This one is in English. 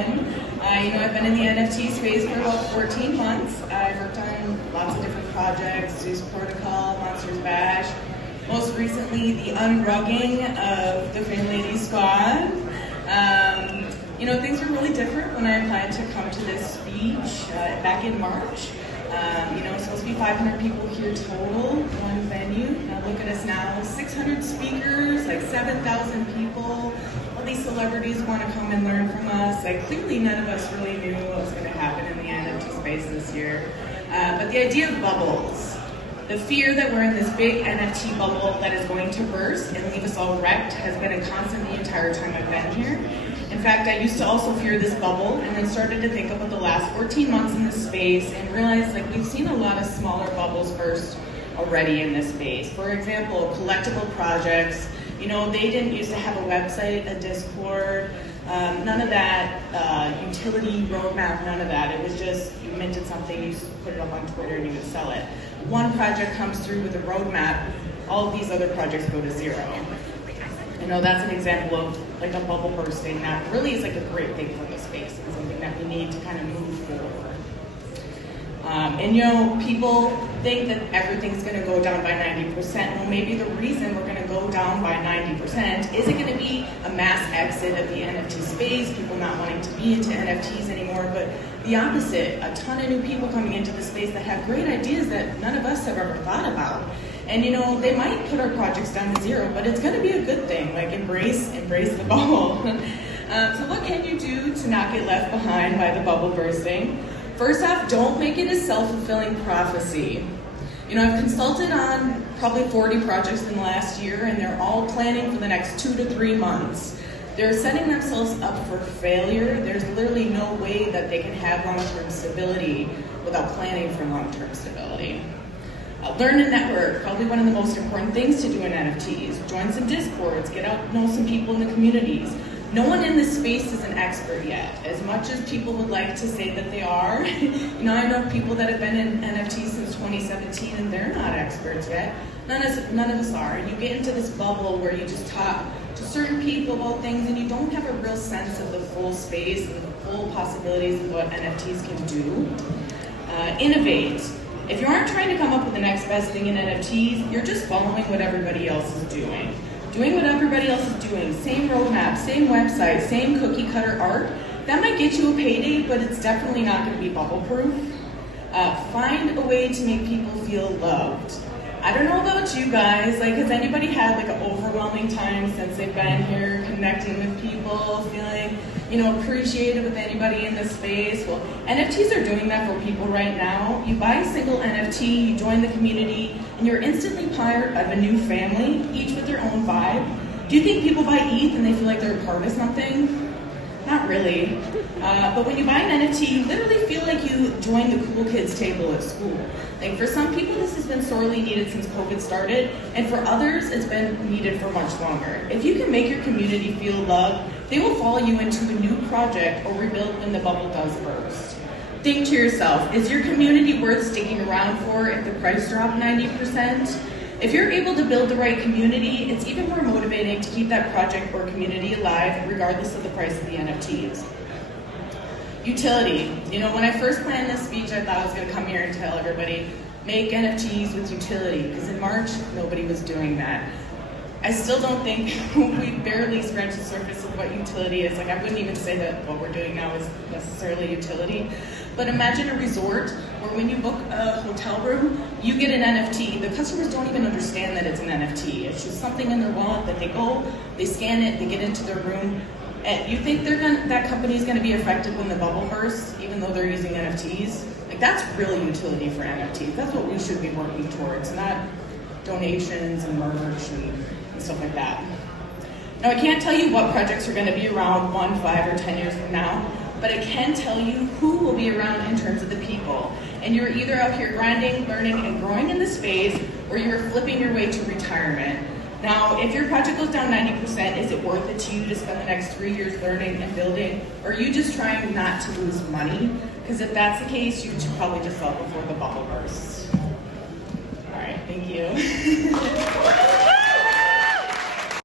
everyone. I've been in the NFT space for about 14 months. I've worked on lots of different projects, Zeus Protocol, Monsters Bash, most recently the unrugging of the Fairlady Squad. Things were really different when I applied to come to this speech back in March. It's supposed to be 500 people here total, one venue. Now look at us now, 600 speakers, like 7,000 people. All these celebrities want to come and learn from us. Clearly none of us really knew what was going to happen in the NFT space this year. But the idea of bubbles, the fear that we're in this big NFT bubble that is going to burst and leave us all wrecked has been a constant the entire time I've been here. In fact, I used to also fear this bubble and then started to think about the last 14 months in this space and realized we've seen a lot of smaller bubbles burst already in this space. For example, collectible projects, they didn't used to have a website, a Discord, none of that, utility roadmap, none of that. It was just you minted something, you put it up on Twitter and you would sell it. One project comes through with a roadmap, all of these other projects go to zero. That's an example of a bubble bursting that really is a great thing for the space and something that we need to kind of move forward. People think that everything's going to go down by 90%. Well, maybe the reason we're going to go down by 90% isn't going to be a mass exit of the NFT space, people not wanting to be into NFTs anymore, but the opposite, a ton of new people coming into the space that have great ideas that none of us have ever thought about. And they might put our projects down to zero, but it's going to be a good thing. Embrace the bubble. So what can you do to not get left behind by the bubble bursting? First off, don't make it a self-fulfilling prophecy. I've consulted on probably 40 projects in the last year, and they're all planning for the next 2 to 3 months. They're setting themselves up for failure. There's literally no way that they can have long-term stability without planning for long-term stability. Learn and network, probably one of the most important things to do in NFTs. Join some Discords, get out, know some people in the communities. No one in this space is an expert yet. As much as people would like to say that they are, I know people that have been in NFTs since 2017 and they're not experts yet. None of us are. You get into this bubble where you just talk to certain people about things and you don't have a real sense of the full space and the full possibilities of what NFTs can do. Innovate. If you aren't trying to come up with the next best thing in NFTs, you're just following what everybody else is doing. Doing what everybody else is doing, same roadmap, same website, same cookie cutter art, that might get you a payday, but it's definitely not going to be bubble proof. Find a way to make people feel loved. I don't know about you guys, has anybody had an overwhelming time since they've been here, connecting with people, feeling, appreciated with anybody in this space? Well, NFTs are doing that for people right now. You buy a single NFT, you join the community, and you're instantly part of a new family, each with their own vibe. Do you think people buy ETH and they feel like they're a part of something? Not really. But when you buy an NFT, you literally feel like you joined the cool kids table at school. For some people, this has been sorely needed since COVID started, and for others, it's been needed for much longer. If you can make your community feel loved, they will follow you into a new project or rebuild when the bubble does burst. Think to yourself, is your community worth sticking around for if the price dropped 90%? If you're able to build the right community, it's even more motivating to keep that project or community alive regardless of the price of the NFTs. Utility. When I first planned this speech, I thought I was going to come here and tell everybody, make NFTs with utility, because in March, nobody was doing that. I still don't think we barely scratched the surface of what utility is. I wouldn't even say that what we're doing now is necessarily utility. But imagine a resort where when you book a hotel room, you get an NFT. The customers don't even understand that it's an NFT. It's just something in their wallet that they go, they scan it, they get into their room. And you think that company is going to be affected when the bubble bursts, even though they're using NFTs? That's really utility for NFTs. That's what we should be working towards, not donations and merch and stuff like that. Now, I can't tell you what projects are going to be around 1, 5, or 10 years from now, but I can tell you who will be around in terms of the people. And you're either out here grinding, learning, and growing in the space, or you're flipping your way to retirement. Now, if your project goes down 90%, is it worth it to you to spend the next 3 years learning and building? Or are you just trying not to lose money? Because if that's the case, you should probably just sell before the bubble bursts. All right, thank you.